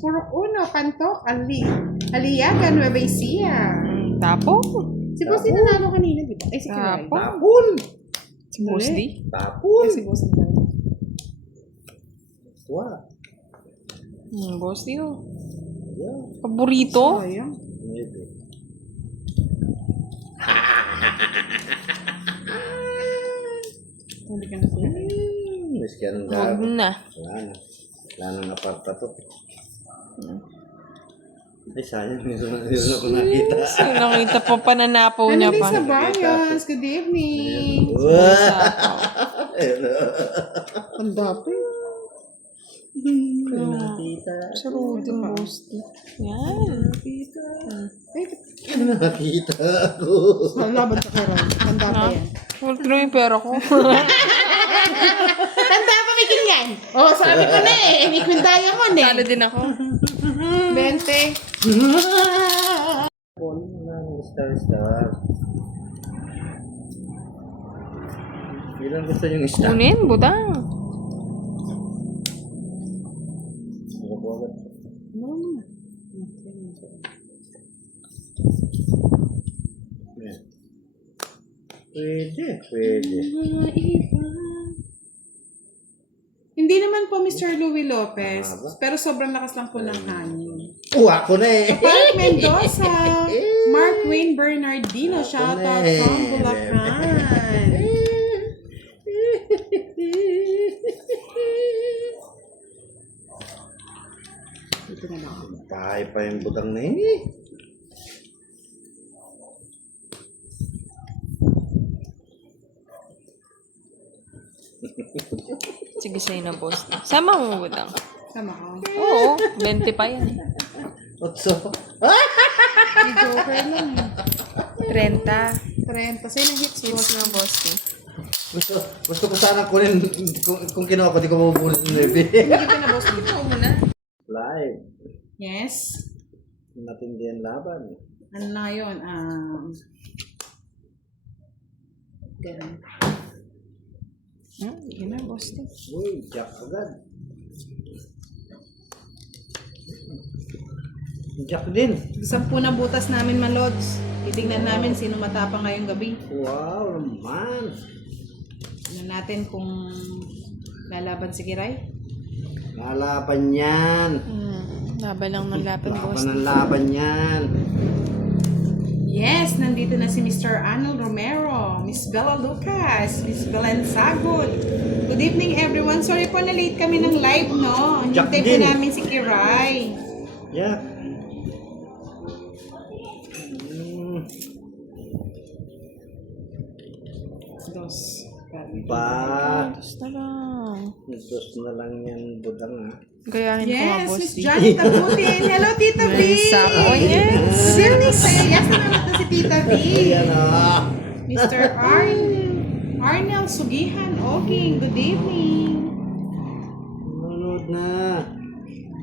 Puro uno, Pantok, Aliaga, Nueva Ecija. Tapon. Si Boss D nanalo kanina, di ba? Eh, si Kiray. Tapon! Si Boss D. Tapon! Si Boss D. Wah. Boss D, oh. Yeah. Paborito. Sayang. Maybe. Hindi ka na sila. Miskin ang Huwag gabi. na. Wala na. Wala nang aparta to. Ay, sayang. Meron ako nakita. So, nakita pa pananapaw Ano niya din pa. sa Bayans? Good evening. Wah! Ang dapat. Nakita. Sa Rodin, Boss D. Yan. Nakita ako. Laban sa Kiray. Tanda pa yan. Full through yung pera ko. Tanda pa may kinyan. Oh, sabi ko na eh. Inikwin diamond eh. Talo din ako. 20. Star. Ilan gusto yung star? Kunin, budang. Ako po agad. Yan. Pwede. Hindi naman po Mr. Louie Lopez, pero sobrang lakas lang po ng hangin. Ako na eh. Park Mendoza, Mark Wayne Bernardino, shoutout from Bulacan. Ito na lang. Tayo pa yung butang na yun eh. Sige sa'yo na, Boss D. Sama mo, budang. Sama ko. Oo, 20 pa yan. Otso. Si Joker lang eh. 30. 30. Sa'yo ng hits Hits boss. na, Boss D. Gusto ko sana kunin kung kinuha ko, di ko mabubulit ng Levi. Hindi ka na boss dito. Muna. Live. Yes. Matindihan laban. Ano na yun? Ganun. Sige na, Boss D. Uy, jack agad. Jack din. 10 na butas namin malods. Titignan namin sino matapang ngayong gabi. Wow, naman. Tignan natin kung lalaban si Kiray. Lalaban yan. Laban lang ng laban, Boss Laban D. ng laban yan. Yes, nandito na si Mr. Arnold Romero, Miss Bella Lucas, Miss Belen Sagod. Good evening everyone. Sorry po na late kami ng live, no? Jack Hintay po din. namin si Kiray. Yeah. Dos. Ba. Basta lang. Dos na lang yan, budang ha. Gayahin ko nga, Yes, Boss Miss D. Johnny Tabutin. Hello, Tita B. Nice ako, yes. Good evening sa'yo. Yes, naman na si Tita B. Ayan ah. Mr. Arnel Sugihan Oging. Good evening. Nanonood na.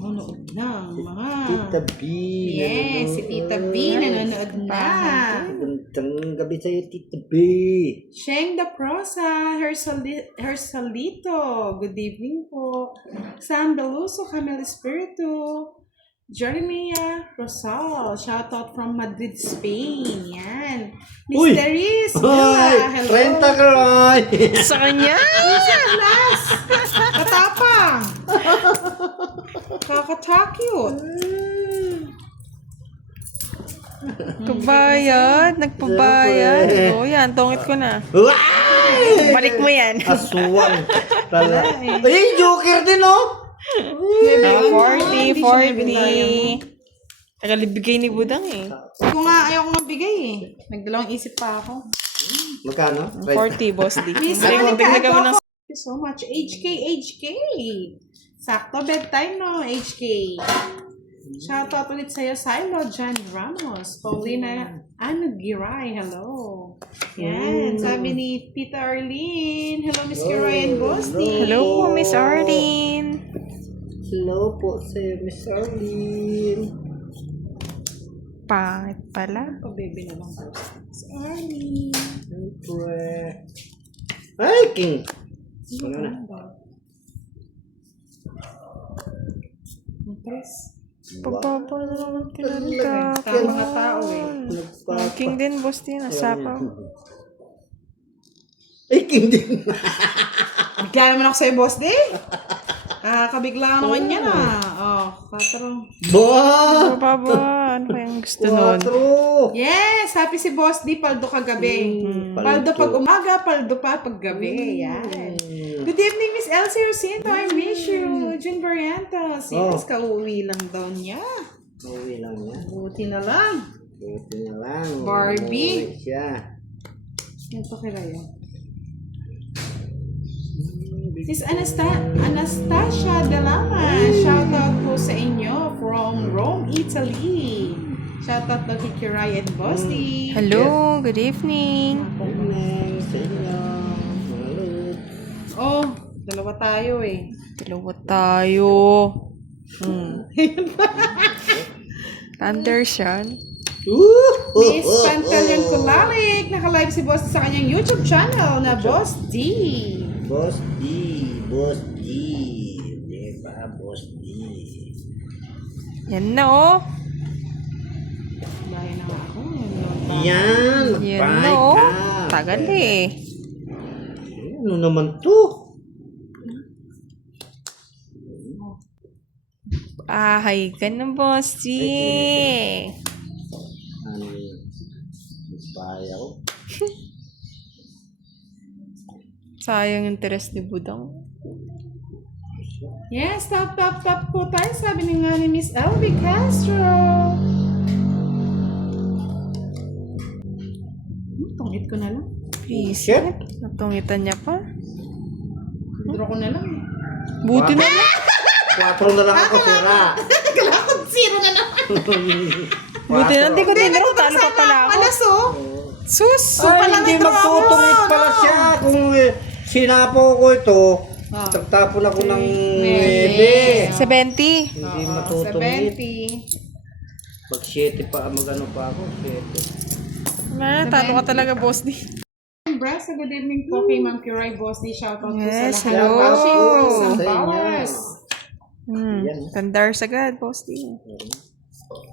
Nanonood na ang mga... Tita B. Yes, si Tita B nanonood na. Magandang gabi sa'yo, Tita B. Sheng da Prosa, Hersalito. Good evening po. Sam Beluso, Camel Espiritu. Jeremia Rosal, shoutout from Madrid, Spain. Yan. Uy! Mysteries. Hoy! Hello. 30 ka, Roy! Sa kanya! Plus! Katapang! Kakatakyot. Nagpabayad. Nagpabayad. Siyempre. Oo, yan. Tungit ko na. Wow! Balik mo yan. Aswang. Tala. Ay, joker din, oh! 40, 40. Tagalibigay ni Budang eh. Ako nga, ayaw ko mabigay eh. Nagdalawang isip pa ako. Magkano? 40, Boss D. Miss Balik mo, Monica bigyan mo ng... Thank you so much. HK. Sakto bedtime no, HK. Shoutout ulit sa'yo, Silo, John Ramos, Paulina Anugiray, hello. Yan, sabi ni Tita Arlene, hello Miss Kiray and Bosti. Hello po, Miss Arlene. Hello po sa Miss Arlene. Pangit pala. Pabebe na lang po. Miss Arlene. Siyempre. Ay, King! Ano na? Tres. Pababa na naman Tama nga tao eh. King din, boss D. Nasapaw. Ay, king din. Bigla naman ako sa'yo, boss D. Kabigla naman yan Quattro. Ba! Pababa. Ano kayang gusto nun? 4. Yes! Happy si boss D. Paldo kagabi. Paldo pag umaga, paldo pa pag gabi. Yan. Good evening, Miss Elsie Rosinto. I miss you. June Barrientos. Yes, kauwi lang daw niya. Uwi lang yan. Buti na lang. Buti na lang. Barbie. Umuwi siya. Yan to kaya yan. Sis Anastasia Delama, shoutout po sa inyo from Rome, Italy. Shoutout to Kikiray and Bossy. Hello, good evening. Evening sa inyo. Hello. Dalawa tayo eh. Dalawa tayo. Thunder siya. Miss Pantaleon Kulalik, naka-live si Boss sa kanyang YouTube channel na Boss D. Boss D. Boss D. Diba, Boss D. Yan na oh. Bahay na nga ako. Yan. Yan Bye na oh. ka. Tagal eh. Ano naman to? Ahay ka na, boss D. Ano yun? Inspire ako. Sayang yung interest ni Budang. Yes, top po tayo. Sabi ni nga ni Miss Elvie Castro. Tungit ko na lang. Please. Shit. Natungitan niya pa. Draw ko na lang. Buti na lang. 4 na lang ako, tira. Kala ko zero na naman. Buti na. Hindi ko dinaro. Talo pa pala ako. Alas oh. Sus. Ay, hindi magtutungit pala siya. Kung sinapo ko ito, tagtapon ako ng 9. 70. Hindi matutungit. 70. Pag 7 pa, magano pa ako, 7. Talo ka talaga, boss D. Brasa, good evening po kay Ma'am Kiray Boss D. Shoutout po Yes, sa lahat. hello. Watching from Sa inyo. Zambales. Tandar sagad, boss D.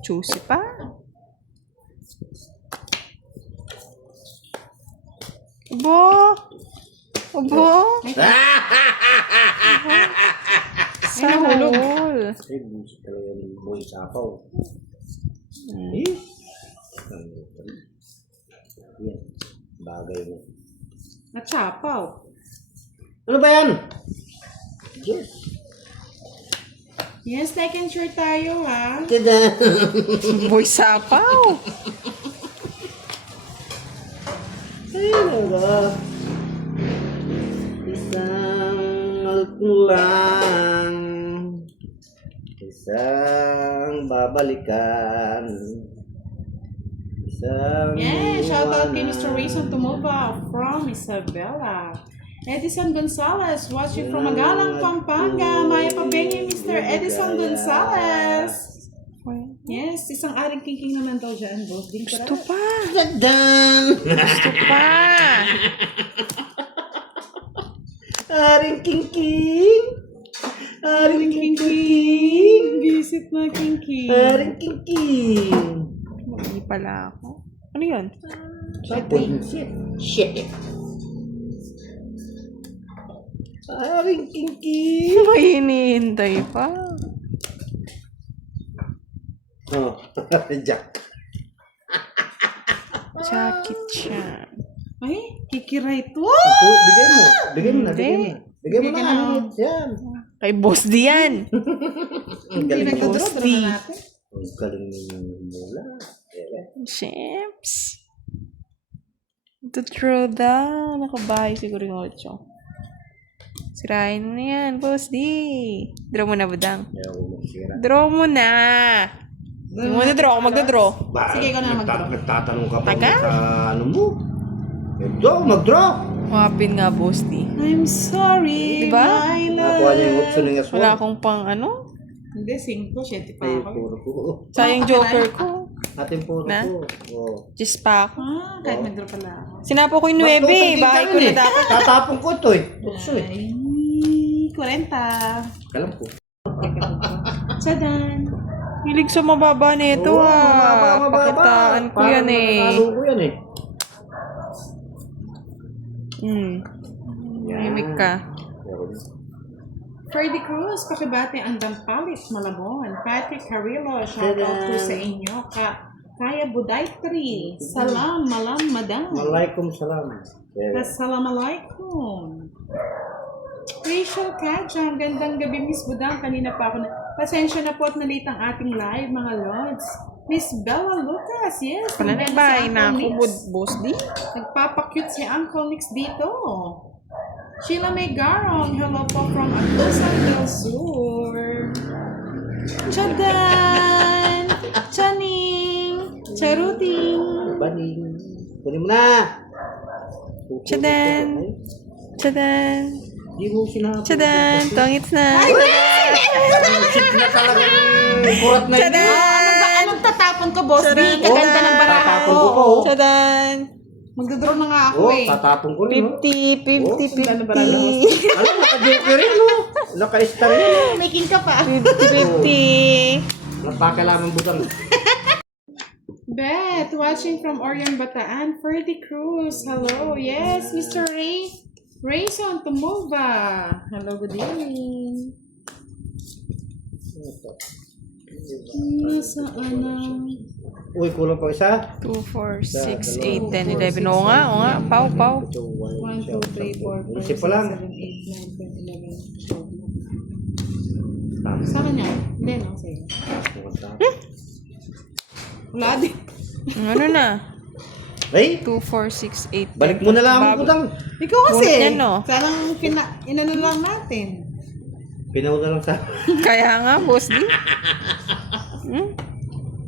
Juicy pa. Ubo. Ubo. Sa hul. Ay, busi talaga yung boy sapaw. Eh? Yan. Bagay mo. Natsapaw. Ano ba yan? Yes. Yes, like and share tayo ha. Tada! Boy sapaw. Ay, naga. Isang alkulang. Isang babalikan. Isang Yeah, shoutout kay iwanan. Mr. Reason Tumova from Isabela. Edison Gonzalez, watching from Magalang, Pampanga. Maya Pabengi, Mr. Edison Gonzalez. Yes, isang aring king naman daw dyan, boss. Gusto pa. Tadang! Gusto pa. Aring king-king! Aring King king-king! Visit na king. Aring king-king! Hindi pala ako. Ano yun? Sapon. Shit. Aring king-king! May hinihintay pa. Oh, Jack. Jackie Chan. Ay, kikiray to. Oh, bigay mo na. Hindi. Bigay mo Bigay na. na. Yan. Kay boss D yan. Ang Hindi galing mo. nagdodro, Boss draw D. na natin. Ang galing mo mula. Sheeps. Ito true daw. Nakabahay siguro yung 8. Sirain mo na yan, boss D. Draw mo na, Budang. Kaya ako magsira. Draw mo na. Hindi mo na-draw. Ako magda-draw. Sige, ikaw na mag-draw. Nagtatanong ka pa Tagal? sa ano mo. Mag-draw. Umapin nga, boss D. I'm sorry, Diba? my Nakuha niya yung love. option ng aswang. Wala akong pang ano. Hindi, 5, 7 pa Ay, ako. puro ko. Sayang joker ko. Atin puro Na? ko. Oh. Just pa ako. Kahit mag-draw pala ako. Sinapo ko yung 9. Bahay ko na dapat. Tatapon ko ito eh. Tukso eh. Ay, 40. Alam ko. Tsadan! Hilig sa mababa nito Pakitaan ko yan eh. Parang ko yan eh. Himik ka. Freddy Cruz, pakibate ang Dampalit, Malabon. Patrick Carrillo, shoutout po sa inyo. Kaya Budaytri, salam, malam, madam. Malaikum salam. Assalamualaikum. Rachel Kaja, gandang gabi Miss Budang. Kanina pa ako pasensya na po at nalit ang ating live mga lords. Miss Bella Lucas, yes. Pananabay na ako, boss di. Nagpapakyut si Uncle Nix dito. Sheila May Garong, hello po from Agusan del Sur. Chadan! Chaning! Charuting! Baning. Kunin mo na. Tsadan! Tsadan! Di mo sinabi. Tsadan! Tongits na! Chip na talagang kurat na yun. Anong tatapon ko, boss? Di, kaganda ng baraha. Tatapon ko po. Tsadan! Magdodraw na nga ako eh. Tatapon ko rin. 50, 50, 50. Alam, naka-joker rin, no? Naka-star rin. Making ka pa. 50. Napakalaman butang. Beth, watching from Orion, Bataan. Ferdy Cruz, hello. Yes, Mr. Rayson Tumova. Hello, good evening. Nasaan na? Uy, kulang pa isa. 2, 4, 6, 8, 10, 11. Oo nga. Pau. 1, 2, 3, 4, 5, 6, Isip pa lang. 7, 8, 9, 10, 11, 12. Sa kanya? Hindi, no? Sa'yo. Wala din. Ano na? Ay, 2, 4, 6, 8, 10. balik mo na lang ang butang. Ikaw kasi. Ulit yan, no? Sarang inano lang natin. Pinauna lang sa... Kaya nga, boss di.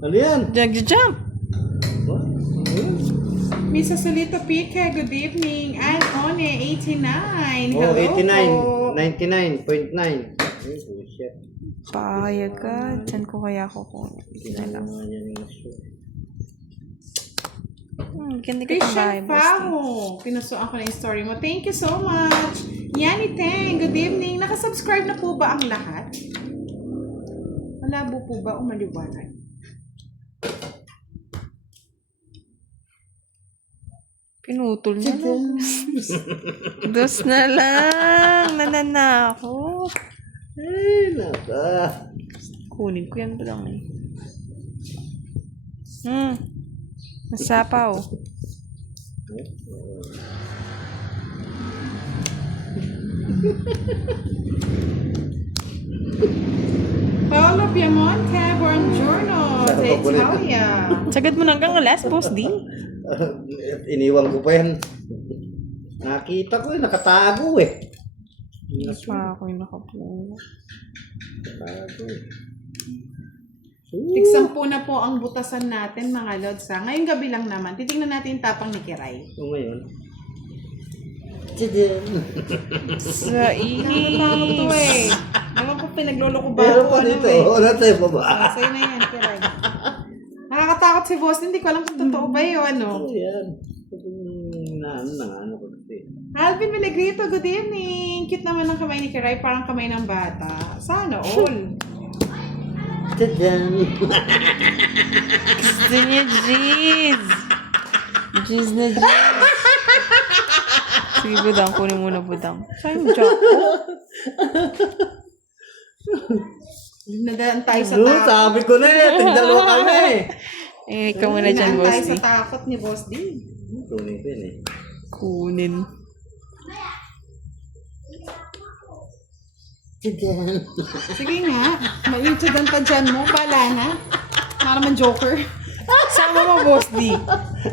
Ano yan? Nag-jump. Misa Solito Pique, good evening. And One, 89. Oh, Hello 89. po. 99.9. Payag ka. Saan ko kaya kukunin? Ganda ka ng bahay, Christian boss di. Pao. Pinusuan ko na yung story mo. Thank you so much. Yani Teng, good evening. Nakasubscribe na po ba ang lahat? Malabo po ba o maliwanag? Pinutol niya na. Dos na lang. Nananakot. Ay, naka. Kunin ko yan pa lang eh. Masapaw. Paolo Piamonte, buongiorno. Sarap Sa ako rin. Italia. Sagad mo na hanggang alas, boss di. Iniwan ko pa yan. Nakita ko nakatago eh. Pa ako yung nakapuno. Nakatago eh. Tigsampu na po ang butasan natin mga lods ha. Ngayong gabi lang naman. Titingnan natin yung tapang ni Kiray. O ngayon. Sa Nakakatakot to eh. Alam ko pinaglolo ko ba Meron ako pa ano dito. eh. Wala tayo pa ba? Sa'yo na yan, Kiray. Nakakatakot si boss. Hindi ko alam kung totoo ba yun ano. Ano yan? Ano ko kasi. Alvin Milagrito, good evening. Cute naman ang kamay ni Kiray. Parang kamay ng bata. Sana all. Tadaan. Gusto niya, Jeez. Jeez na Jeez. Sige, budang. Kunin muna, budang. Saan yung jack? Nadaan tayo sa No, takot. sabi ko na eh. Tindalo kami. Ikaw muna dyan, Nadaan boss tayo D. sa takot ni Boss D. Tuloy ko yun eh. Kunin. Sige nga. Maiinsudan pa dyan mo. Pala na. Para man joker. Sama mo, boss D.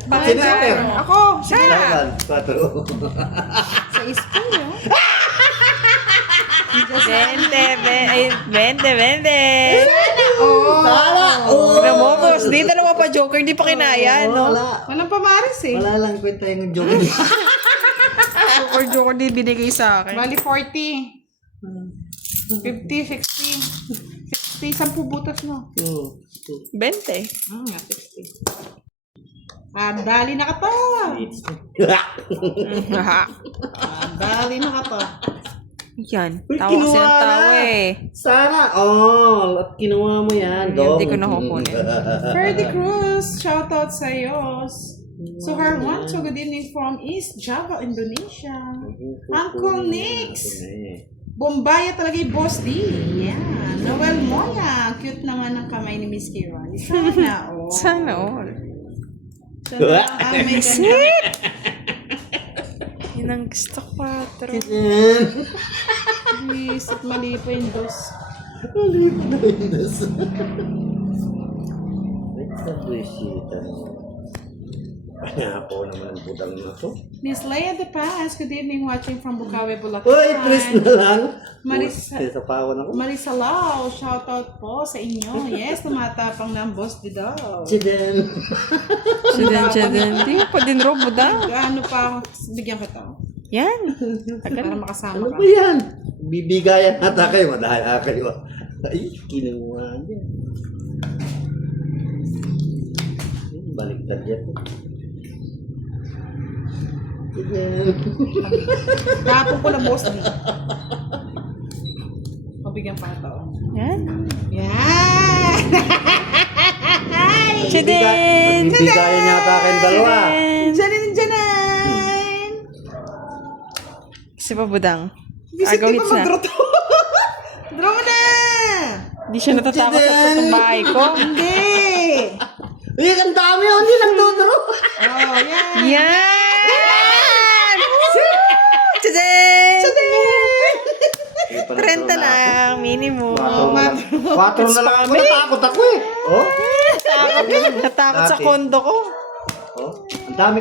Bakit Sino? Ako. Siya. Laban. 4. Sa school, no? 20. Oo. Tala! Oh! Alam mo, boss D. Dalawa pa joker. Di pa kinaya, no? Wala. Walang pamaris eh. Wala lang kwenta yung joke. Joker di binigay sa akin. Bali 40. 50, 60. 10 butas no. 20. Nga, 60. Dali na ka to. Dali na ka to. Yan. Uy, Tawa kasi kinuha ng tawa na. eh. Sana all. At kinuha mo yan, Dom. Hindi ko na kukunin. Ferdy Cruz, shoutout sa'yo. Suhar Wancho, good evening from East Java, Indonesia. Uncle Nix. Bombaya talaga yung boss D. Yan. Noel Moya, cute naman ang kamay ni Miss Kira. Sana all. Sana all. Sana ang may ganda. Yun ang gusto ko, 4. Please, at mali pa yung dos. Mali pa na yung dos. Nagsabuisita mo. Kaya po naman ang putang na to. Miss Leia De Paz, good evening, watching from Bukawi, Bulacan. Uy, Tris na lang. Marisa- Sa pawan ako. Marisa Lau, shoutout po sa inyo. Yes, tumatapang na ang boss di daw. Chiden. Sidan. Di pa din ro, budang. Ano pa, bigyan kita. Yan. Para makasama Ano ka. ba yan? Bibigayan ata kayo. Madaya kayo. Ay, kinuha niya. Baliktad yan. Chiden. Tapon ko na boss di. Mabigyan pa ito. Yan. Yan! Chiden! Bibigayan yata kayong dalawa. Janin! Kasi pa, budang. Visit Agaw di hits pa na. mag-draw to. Draw mo na! Di siya natatakot sa putong bahay ko. Hindi! Eh, ang dami yun. Hindi nagdodro. Oh, yan! Yan! Chiden! 30 lang, minimum. 4 na lang ako. Natakot ako eh. Oh? Natakot sa kondo ko. Oh? Ang dami.